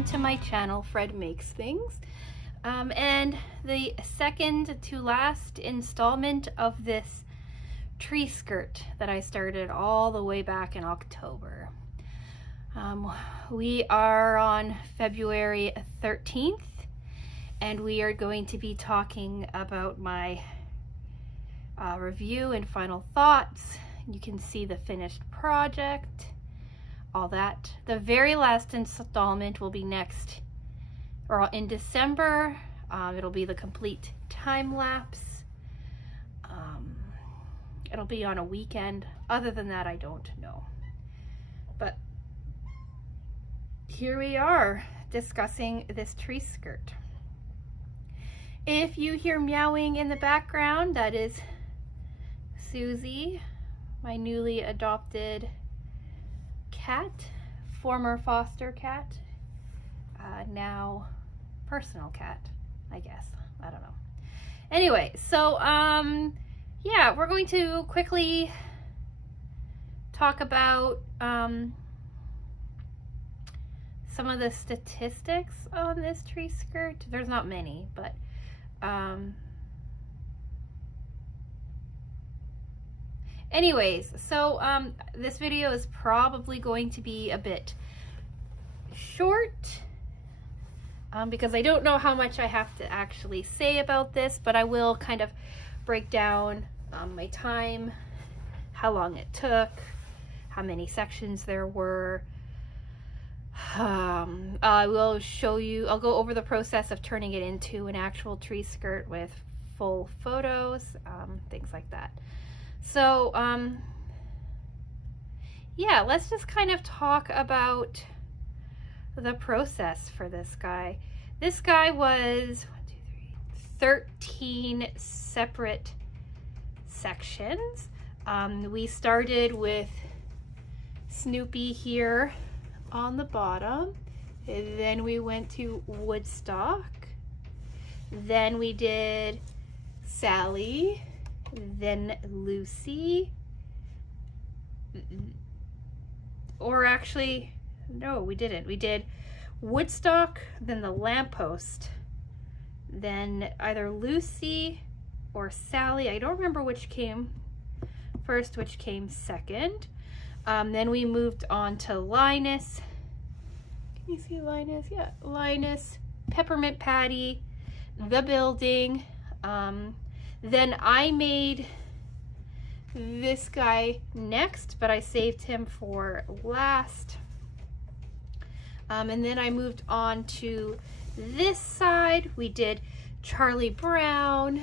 welcome to my channel, Fred Makes Things. And the second to last installment of this tree skirt that I started all the way back in October. We are on February 13th, and we are going to be talking about my review and final thoughts. You can see the finished project, all that. The very last installment will be next, or in December. It'll be the complete time lapse. It'll be on a weekend. Other than that, I don't know. But here we are discussing this tree skirt. If you hear meowing in the background, that is Susie, my newly adopted cat, former foster cat, now personal cat, I guess. I don't know. Anyway, so yeah, we're going to quickly talk about some of the statistics on this tree skirt. There's not many, but anyways, so this video is probably going to be a bit short because I don't know how much I have to actually say about this, but I will kind of break down my time, how long it took, how many sections there were. I will show you, I'll go over the process of turning it into an actual tree skirt with full photos, things like that. So yeah, let's just kind of talk about the process for this guy. This guy was 13 separate sections. We started with Snoopy here on the bottom, and then we went to Woodstock, then we did Sally, then Lucy, or actually no, we didn't. We did Woodstock, then the lamppost, then either Lucy or Sally. I don't remember which came first, which came second. Then we moved on to Linus. Can you see Linus? Yeah, Linus, Peppermint Patty, the building. Then I made this guy next, but I saved him for last. And then I moved on to this side. We did Charlie Brown,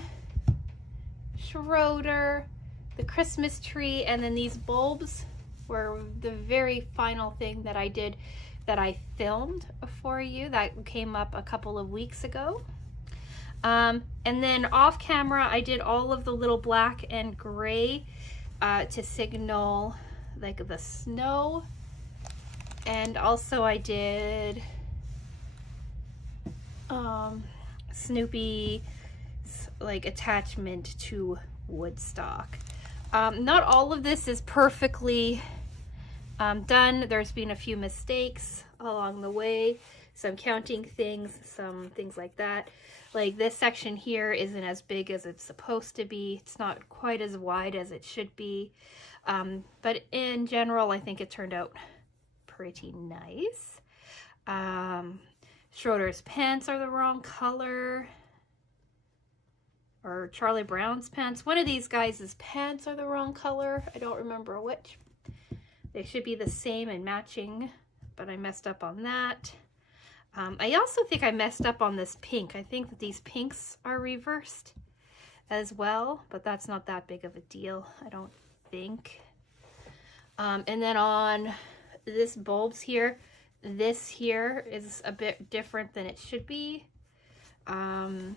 Schroeder, the Christmas tree, and then these bulbs were the very final thing that I did, that I filmed for you. That came up a couple of weeks ago. And then off camera, I did all of the little black and gray to signal like the snow. And also I did Snoopy's like attachment to Woodstock. Not all of this is perfectly done. There's been a few mistakes along the way, some counting things, some things like that. Like this section here isn't as big as it's supposed to be. It's not quite as wide as it should be. But in general, I think it turned out pretty nice. Schroeder's pants are the wrong color, or Charlie Brown's pants. One of these guys' pants are the wrong color. I don't remember which. They should be the same and matching, but I messed up on that. I also think I messed up on this pink. I think that these pinks are reversed as well, but that's not that big of a deal, I don't think. And then on this bulbs here, this here is a bit different than it should be. I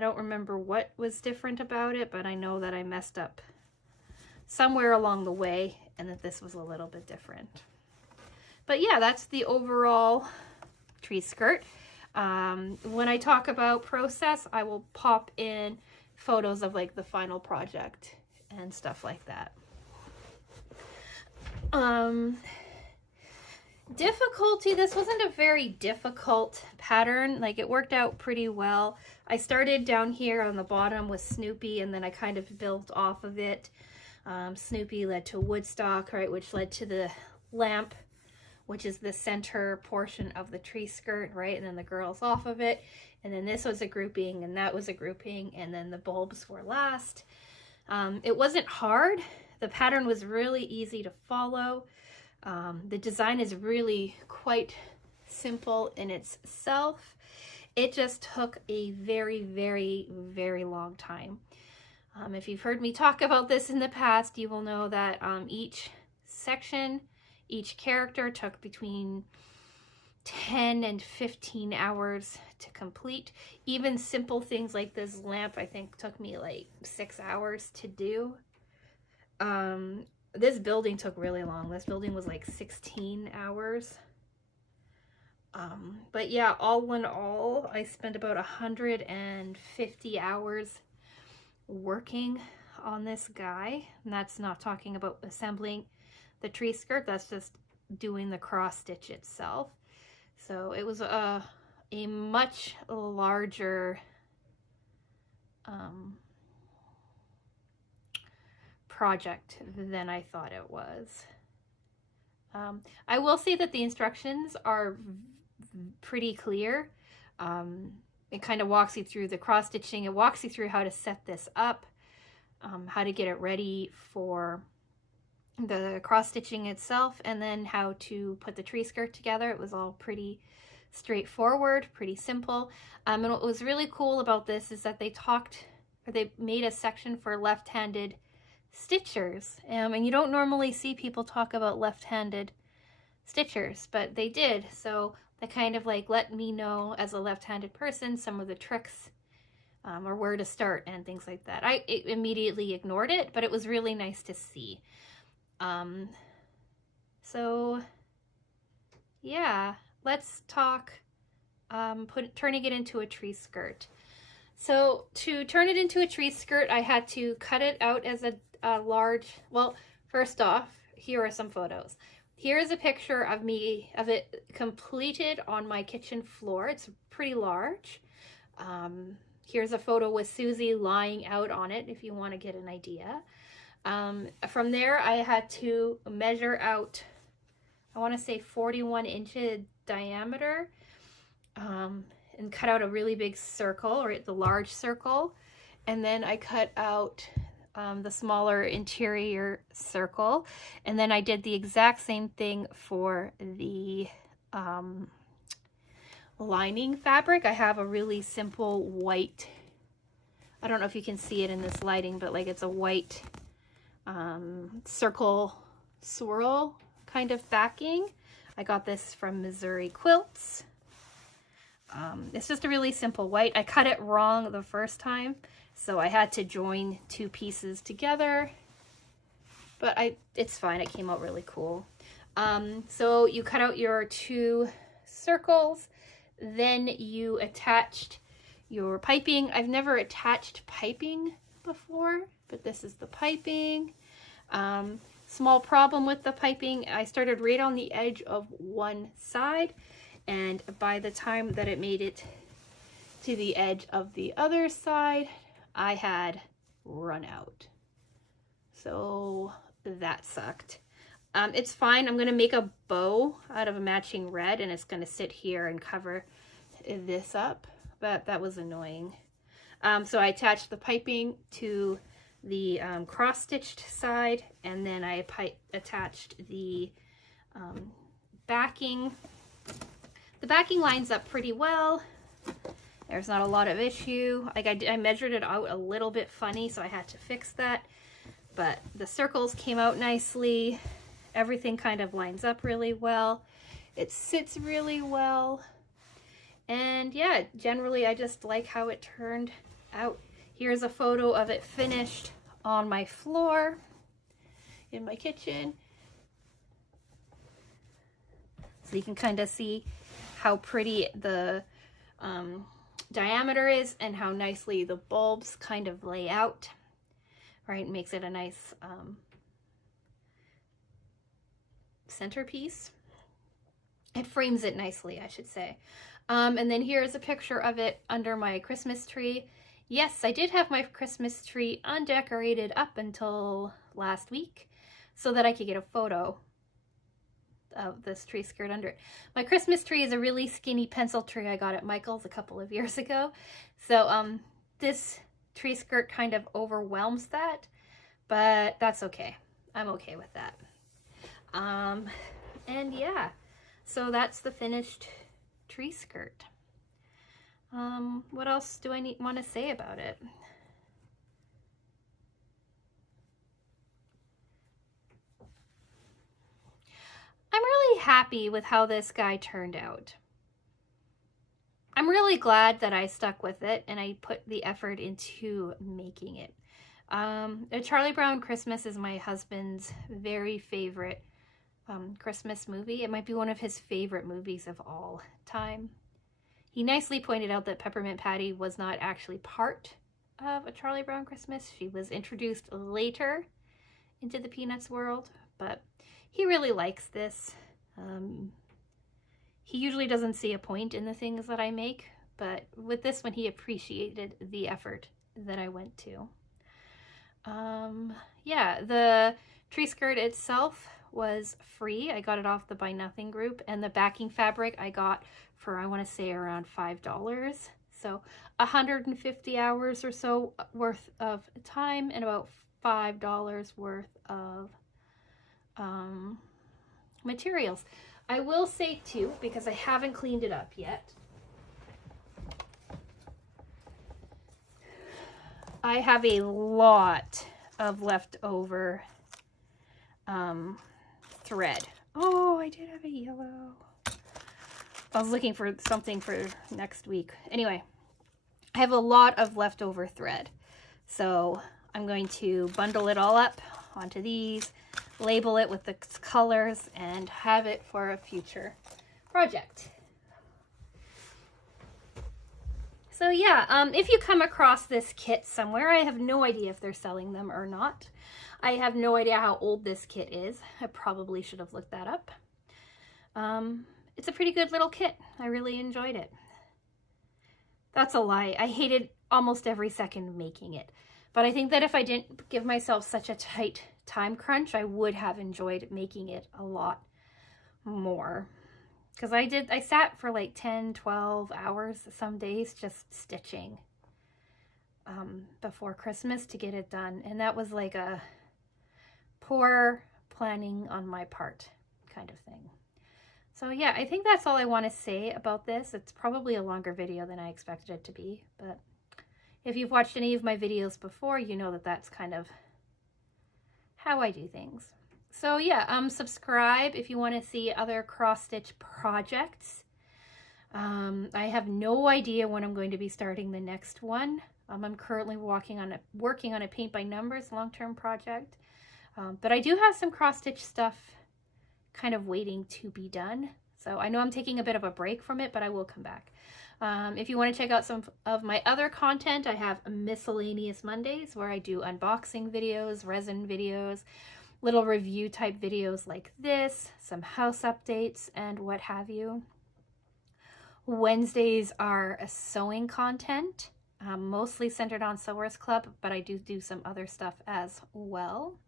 don't remember what was different about it, but I know that I messed up somewhere along the way and that this was a little bit different. But yeah, that's the overall tree skirt. When I talk about process, I will pop in photos of like the final project and stuff like that. Difficulty, this wasn't a very difficult pattern. Like, it worked out pretty well. I started down here on the bottom with Snoopy, and then I kind of built off of it. Snoopy led to Woodstock, right, which led to the lamp, which is the center portion of the tree skirt, right, and then the girls off of it, and then this was a grouping, and that was a grouping, and then the bulbs were last. It wasn't hard. The pattern was really easy to follow. The design is really quite simple in itself. It just took a very, very, very long time. If you've heard me talk about this in the past, you will know that each section, each character took between 10 and 15 hours to complete. Even simple things like this lamp, I think, took me like 6 hours to do. This building took really long. This building was like 16 hours. But yeah, all in all, I spent about 150 hours working on this guy. And that's not talking about assembling the tree skirt. That's just doing the cross stitch itself. So it was a much larger project than I thought it was. I will say that the instructions are pretty clear. It kind of walks you through the cross stitching. It walks you through how to set this up, how to get it ready for the cross stitching itself, and then how to put the tree skirt together. It was all pretty straightforward, pretty simple. And what was really cool about this is that they made a section for left-handed stitchers, and you don't normally see people talk about left-handed stitchers, but they did. So that kind of like let me know as a left-handed person some of the tricks or where to start and things like that. I immediately ignored it, but it was really nice to see. So yeah, let's talk turning it into a tree skirt. So to turn it into a tree skirt, I had to cut it out as a large, well, first off, here are some photos. Here is a picture of it completed on my kitchen floor. It's pretty large. Here's a photo with Susie lying out on it, if you want to get an idea. From there, I had to measure out, I want to say 41 inches diameter, and cut out a really big circle, or the large circle. And then I cut out the smaller interior circle. And then I did the exact same thing for the lining fabric. I have a really simple white, I don't know if you can see it in this lighting, but like it's a white circle swirl kind of backing. I got this from Missouri Quilts. It's just a really simple white. I cut it wrong the first time, so I had to join two pieces together, but it's fine. It came out really cool. So you cut out your two circles, then you attached your piping. I've never attached piping before, but this is the piping. Small problem with the piping, I started right on the edge of one side, and by the time that it made it to the edge of the other side, I had run out. So that sucked. It's fine. I'm going to make a bow out of a matching red, and it's going to sit here and cover this up, but that was annoying. So I attached the piping to the cross-stitched side, and then I attached the backing. The backing lines up pretty well. There's not a lot of issue. Like I measured it out a little bit funny, so I had to fix that. But the circles came out nicely. Everything kind of lines up really well. It sits really well. And yeah, generally I just like how it turned out. Here's a photo of it finished on my floor in my kitchen. So you can kind of see how pretty the diameter is and how nicely the bulbs kind of lay out, right? Makes it a nice centerpiece. It frames it nicely, I should say. And then here's a picture of it under my Christmas tree. Yes, I did have my Christmas tree undecorated up until last week so that I could get a photo of this tree skirt under it. My Christmas tree is a really skinny pencil tree I got at Michael's a couple of years ago. So this tree skirt kind of overwhelms that, but that's okay. I'm okay with that. And yeah, so that's the finished tree skirt. What else do I want to say about it? I'm really happy with how this guy turned out. I'm really glad that I stuck with it and I put the effort into making it. A Charlie Brown Christmas is my husband's very favorite Christmas movie. It might be one of his favorite movies of all time. He nicely pointed out that Peppermint Patty was not actually part of A Charlie Brown Christmas. She was introduced later into the Peanuts world, but he really likes this. He usually doesn't see a point in the things that I make, but with this one he appreciated the effort that I went to. Yeah, the tree skirt itself was free. I got it off the Buy Nothing group, and the backing fabric I got for, I want to say, around $5. So 150 hours or so worth of time and about $5 worth of materials. I will say too, because I haven't cleaned it up yet, I have a lot of leftover thread. Oh, I did have a yellow. I was looking for something for next week. Anyway, I have a lot of leftover thread. So I'm going to bundle it all up onto these, label it with the colors, and have it for a future project. So yeah, if you come across this kit somewhere, I have no idea if they're selling them or not. I have no idea how old this kit is. I probably should have looked that up. It's a pretty good little kit. I really enjoyed it. That's a lie. I hated almost every second making it. But I think that if I didn't give myself such a tight time crunch, I would have enjoyed making it a lot more. Because I sat for like 10, 12 hours some days just stitching before Christmas to get it done. And that was like a poor planning on my part kind of thing. So yeah, I think that's all I want to say about this. It's probably a longer video than I expected it to be, but if you've watched any of my videos before, you know that that's kind of how I do things. So yeah, subscribe if you want to see other cross-stitch projects. I have no idea when I'm going to be starting the next one. I'm currently working on a paint by numbers long-term project. But I do have some cross-stitch stuff kind of waiting to be done. So I know I'm taking a bit of a break from it, but I will come back. If you want to check out some of my other content, I have Miscellaneous Mondays where I do unboxing videos, resin videos, little review type videos like this, some house updates and what have you. Wednesdays are a sewing content, mostly centered on Sewers Club, but I do some other stuff as well.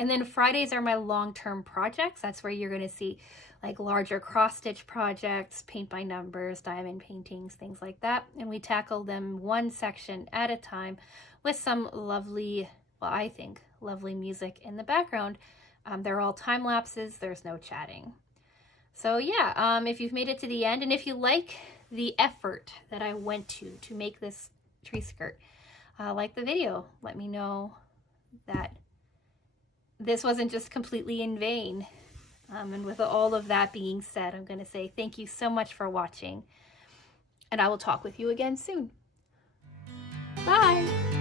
And then Fridays are my long-term projects. That's where you're going to see like larger cross-stitch projects, paint by numbers, diamond paintings, things like that. And we tackle them one section at a time with some lovely, well, I think, lovely music in the background. They're all time lapses. There's no chatting. So yeah, if you've made it to the end, and if you like the effort that I went to make this tree skirt, like the video, let me know that this wasn't just completely in vain. And with all of that being said, I'm going to say thank you so much for watching, and I will talk with you again soon. Bye!